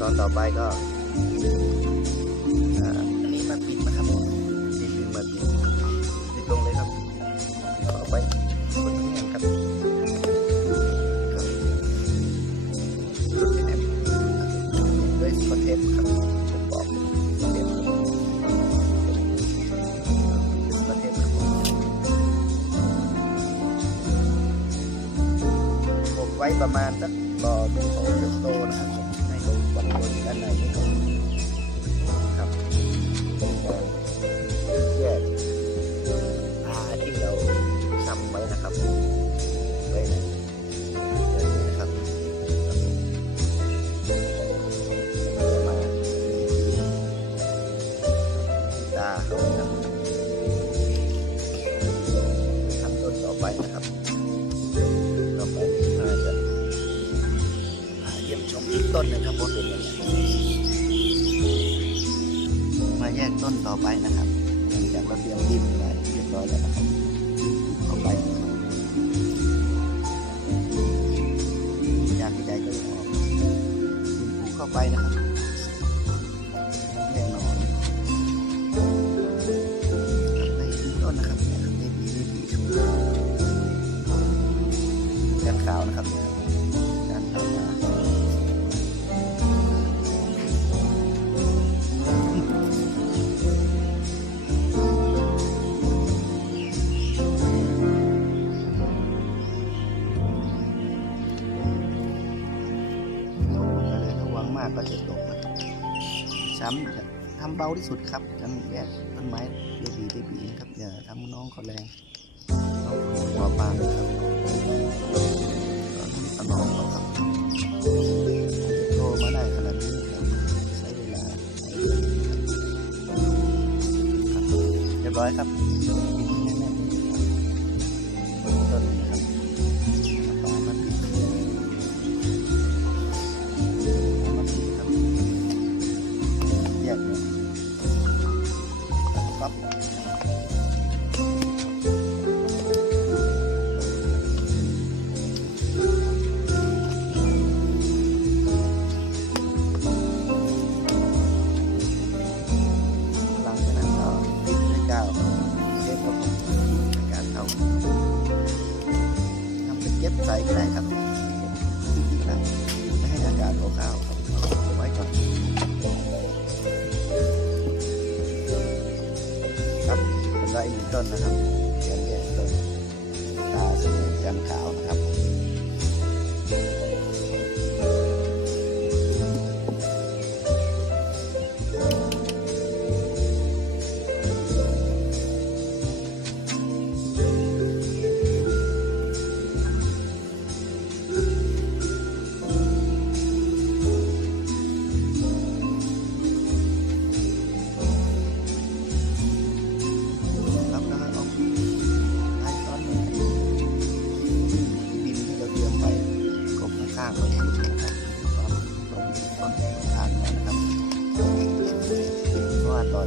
ตอนต่อไปก็อันนี้มาปิดนะครับผมนี่คือมาติดติดลงเลยครับเข้าไปกดแน่นครับครับกดแน่นด้วยสกอตเทปครับผมบอกสกอตเทปครับสกอตเทปครับผมไว้ประมาณสักรอดูเขาเติบโตนะครับ แล้วนะครับเข้าไปอยากใจก็ออกเข้าไปนะครับ ช้ำจะทำเบาที่สุดครับกันแยกต้นไม้เบบีเบบีนครับอย่าทำน้องเขาแรงน้องเขาหัวปานนะครับตอนนี้สนองเราครับจะโตมาได้ขนาดนี้ครับใช้เวลาเรียบร้อยครับ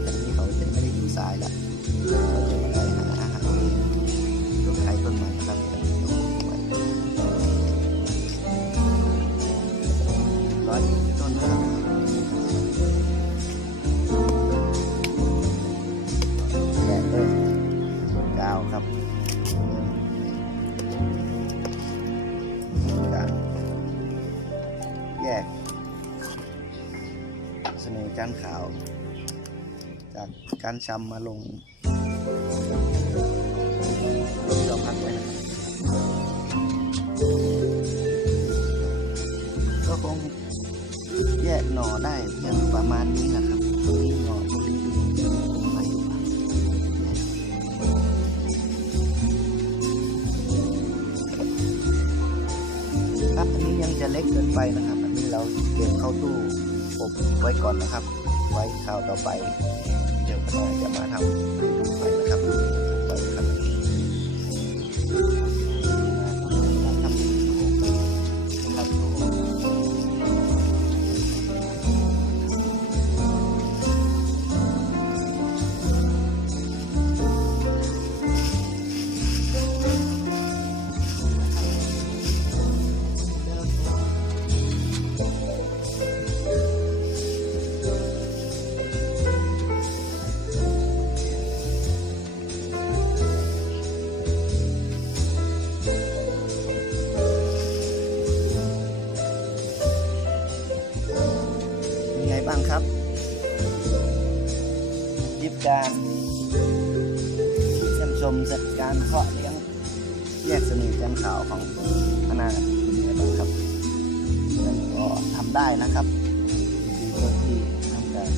ตอจากนี้เขาจะไม่ได้อยู่สายล้วเขาจะมาได้หาอาหารเองต้นไม้ต้นไม้ครับจะมีต้นไม้ร้อยต้นนะครับแกะเลยกาครับแยกเสน่ห์จานขาว จากการชำมาลงลงพักไว้นะครับก็คงแยกหน่อได้เพียงประมาณนี้นะครับตรงนี้หน่อตรงนี้ดูไปดูมาครับอันนี้ยังจะเล็กเกินไปนะครับ อันนี้เราเก็บเข้าตู้อบไว้ก่อนนะครับ ไว้คราวต่อไป เดี๋ยว การเพาะเลี้ยงแยกสน่ห์จันขาวของพนาเนครับนั่นก็ทำได้นะครับที่ทำการ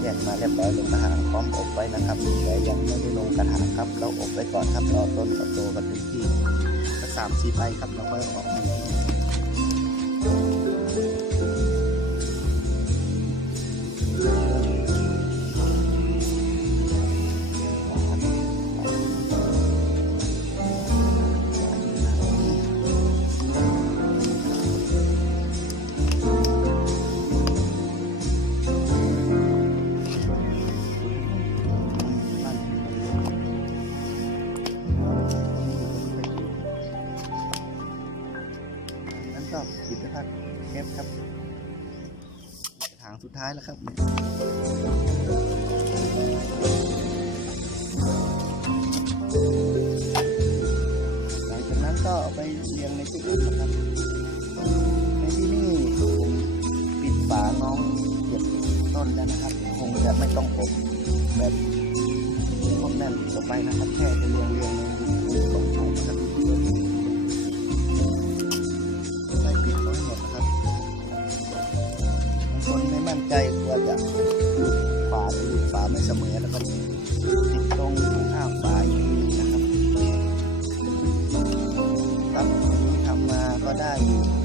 แยกมาเรียบร้อยลงกระถางพร้อมอบไว้นะครับแต่ยังไม่ได้ลงกระถางครับเราอบไว้ก่อนครับรอต้นโตกันเต็มที่สักสามสี่ใบครับเราค่อยออก heilige Geist. จกลัวจะฝาติดฝาไม่เสมอแล้วก็ติดตรงข้างฝาอีกทีหนึงนะครับครับวันนี้ทำมาก็ได้อยู่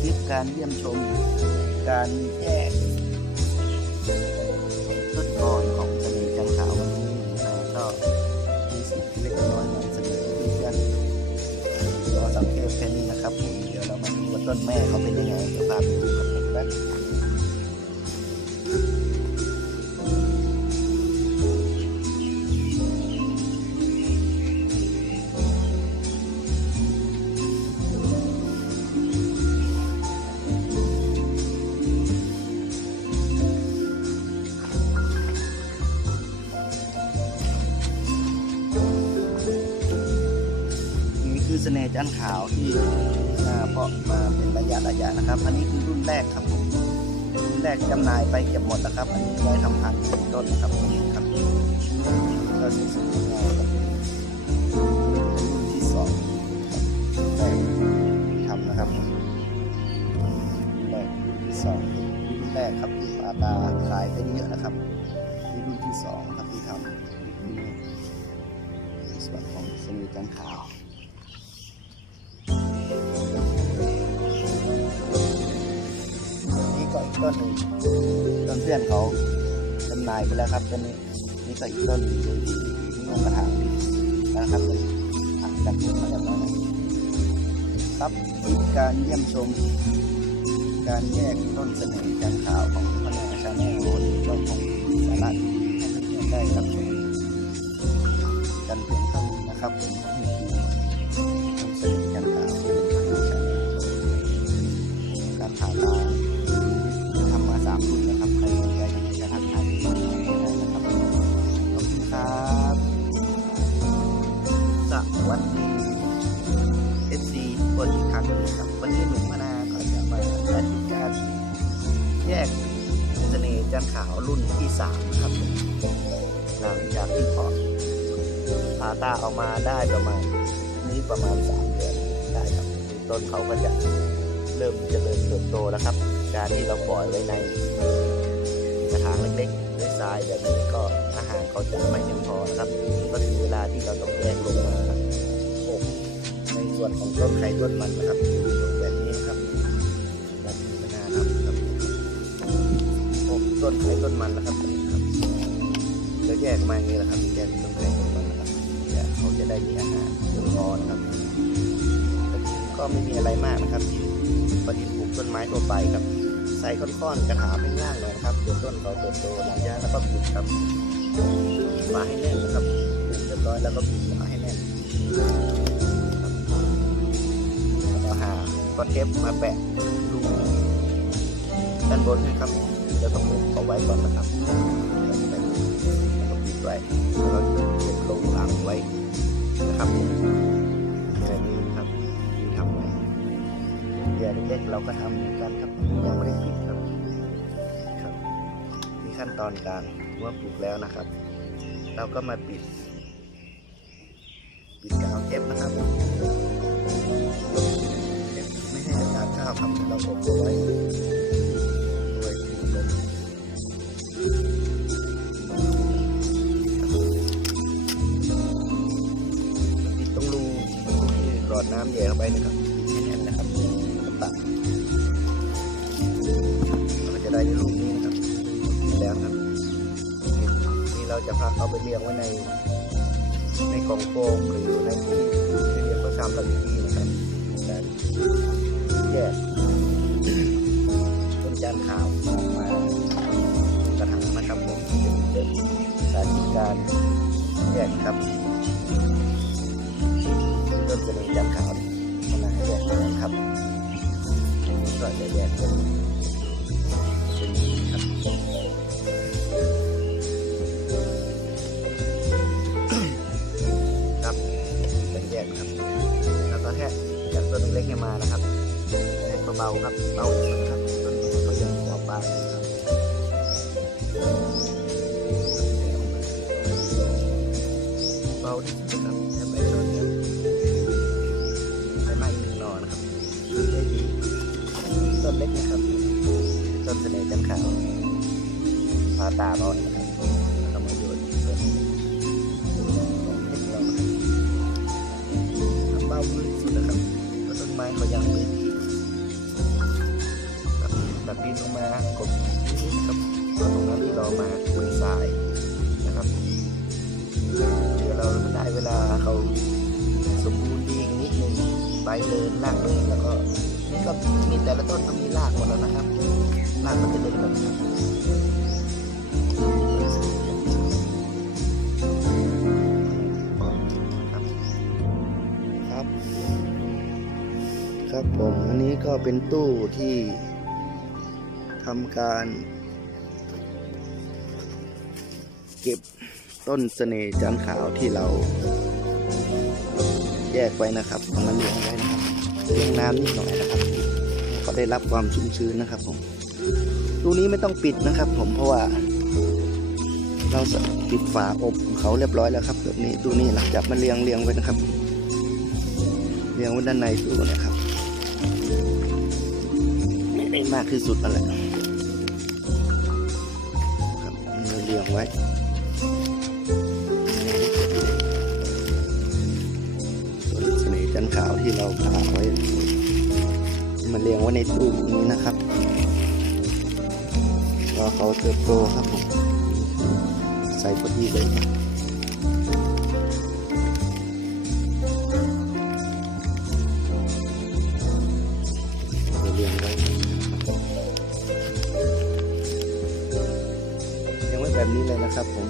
คลิปการเยี่ยมชม การแยกต้นอ่อนของเสน่ห์จังขาววันนี้นะก็มีสิ่งเล็กน้อยนำเสนอเพื่อนๆรอสังเกตแค่นี้นะครับผมเดี๋ยวเรามาดูว่าต้นแม่เขาเป็นยังไงเดี๋ยวพาไปดูกับผมแป๊บ จันขาวที่อ่าเพาะมาเป็นระยะระยะนะครับ อันนี้คือรุ่นแรกครับผมรุ่นแรกจำหน่ายไปเก็บหมดนะครับ อันนี้ไว้ทำพันธุ์ต้นนะครับนี่ครับก็สวยๆงามครับรุ่นที่สองแรกที่ทำนะครับรุ่นแรกรุ่นที่สองรุ่นแรกครับที่ปาตาขายไปเยอะนะครับนี่รุ่นที่สองครับที่ทำส่วนของเสน่ห์จันทร์ขาว ต้นหนึ่งต้นเพื่อนเขาจำหน่ายไปแล้วครับต้นนี้นี่ก็อีกต้นหนึ่งดีๆที่ลงกระถางดีนะครับเลยห่างกันมาอย่างน้อยนะครับการเยี่ยมชม การแยกต้นเสน่ห์จันทร์ขาวของพนักชาแนลก็คงสาระดีให้เพื่อนได้รับชมกันเพียงเท่านี้นะครับ วัสดี FC ทุกคนอีกครั้งหนึงครับ วันนี้หนุ่มพนาก็จะมาสาธิตการแยกเสน่ห์จันขาวรุ่นที่สามครับ หลังจากที่เพาะผ่าตาออกมาได้ประมาณนี้ประมาณสามเดือนได้ครับ ต้นเขาก็จะเริ่มเจริญเติบโตแล้วครับ การที่เราปล่อยไว้ในกระถางเล็ก ทรายแบบนี้ก็อาหารเขาจะไม่เพียงพอนะครับ ก็ถึงเวลาที่เราต้องแยกลงมาอบในส่วนของต้นไข่ต้นมันนะครับแบบนี้ครับแบบนี้น่าทำครับอบต้นไข่ต้นมันนะครับแบบนี้ครับจะแยกมาอย่างนี้แหละครับแยกต้นไข่ต้นมันนะครับเนี่ยเขาจะได้มีอาหารเพียงพอนะครับก็ไม่มีอะไรมากนะครับที่ประดิษฐ์ปลูกต้นไม้ทั่วไปครับ ใส่ค่อนๆกระถางเป็นง่ายเลยนะครับเดี๋ยวต้นเขาเติบโตหลังจาแล้วก็ปลูกครับปิดฝาให้แน่นนะครับปลูกเรียบร้อยแล้วก็ปิดฝาให้แน่นแล้วก็หาก็เทปมาแปะรูด้านบนนะครับจะต้องอบเอาไว้ก่อนนะครับแล้วก็ปิดไว้แล้วก็เก็บลงหลังไว้นะครับ แย่เล็กๆเราก็ทำเหมือนกันครับยังไม่ได้ปิดครับครับมีขั้นตอนการเมื่อปลูกแล้วนะครับ เราก็มาปิด ปิดกาวเก็บนะครับไม่ให้อากาศข้าวครับเราอบเอาไว้โดยที่ลมปิดตรงรูที่หลอดน้ำแย่เข้าไปนะครับ เราจะพักเอาไปเรียงไว้ในในกล่องโฟมหรือในที่ที่เรียกว่าชามละวิธีนะครับการแยกต้นจานขาวออกมากระถางนะครับผมจะเป็นสาธิตการแยกครับต้นจะมีจานขาวขนาดแยกนะครับก็จะแยกเป็นเป็นอย่างนี้ครับครับาครับเบาที่สุดครับต้นนี้ก็ยังหัวปลาครับเบาที่สุดครับแค่ไปต้นเดียวไมาอีกหนึ่งนอนะครับได้ดีต้นเล็กนะครับต้นเสน่ห์จันขาวพาตาร้อนนะครับทำประโยนต้นเบาดีสุดนะครับเพราะต้นไม้เขายังไม่ดี ตัดดินลงมากดนิดครับเอาตรงนั้นที่เรามาคุยทรายนะครับเดี๋ยวเราได้เวลาเขาสมบูรณ์ดีนิดนึงใบเดินรากเดินแล้วก็นี่ก็มีแต่ละต้นก็มีรากหมดแล้วนะครับรากมันจะเดินแล้วนะครับครับครับครับผมอันนี้ก็เป็นตู้ที่ ทำการ เก็บต้นเสน่ห์จันขาวที่เรา แยกไว้นะครับเอามาเลี้ยงไว้นะครับเลี้ยงน้ำนิดหน่อยนะครับให้เขาได้รับความชุ่มชื้นนะครับผมตูนี้ไม่ต้องปิดนะครับ ผมเพราะว่า เราปิดฝาอบเขาเรียบร้อยแล้วครับแบบนี้ตูนี้หลังจากมาเลี้ยงเลี้ยงไว้นะครับเลี้ยงไว้ด้านในตู้นะครับไม่ได้มากที่สุดนั่นแหละ เราเลี้ยงไว้ต้นเสน่ห์จันขาวที่เราผ่าไว้มาเรียงไว้ในตู้นี้นะครับรอเขาเติบโตครับผมใส่พอดีเลยครับ ครับผม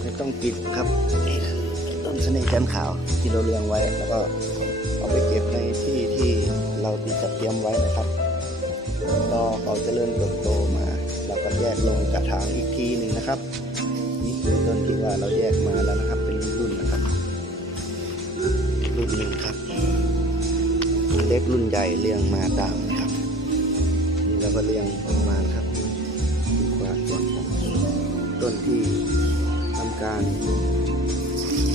ไม่ต้องปิดครับต้นเสน่ห์แก้มขาวที่เราเรียงไว้ แล้วก็เอาไปเก็บในที่ที่เราดีจัดเตรียมไว้นะครับรอเขาเจริญเติบโตมาเราก็แยกลงกระถางอีกทีหนึ่งนะครับ นี่คือต้นที่ว่าเราแยกมาแล้วนะครับ เป็นรุ่นๆนะครับ รุ่นหนึ่งครับเล็กรุ่นใหญ่เรียงมาตามนะครับนี่เราก็เรียงประมานะครับ นที่ทำการ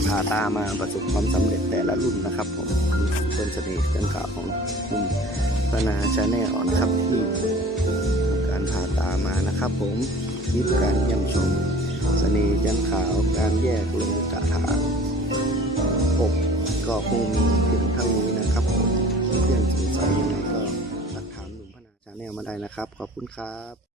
ผ่าตามาประสบความสำเร็จแต่ละรุ่นนะครับผมนี่คือต้นเสน่ห์จันทร์ขาวของคุณปนาชาแนลนะครับที่ทำการผ่าตามานะครับ ผมคลิปการเยี่ยมชมเสน่ห์จันขาวการแยกลงกระถางอบก็คงมีเพียงเท่านี้นะครับผมเพื่อนสงสัยยังไงก็สักถามหนุ่มพนาชาแนลมาได้นะครับ ขอบคุณครับ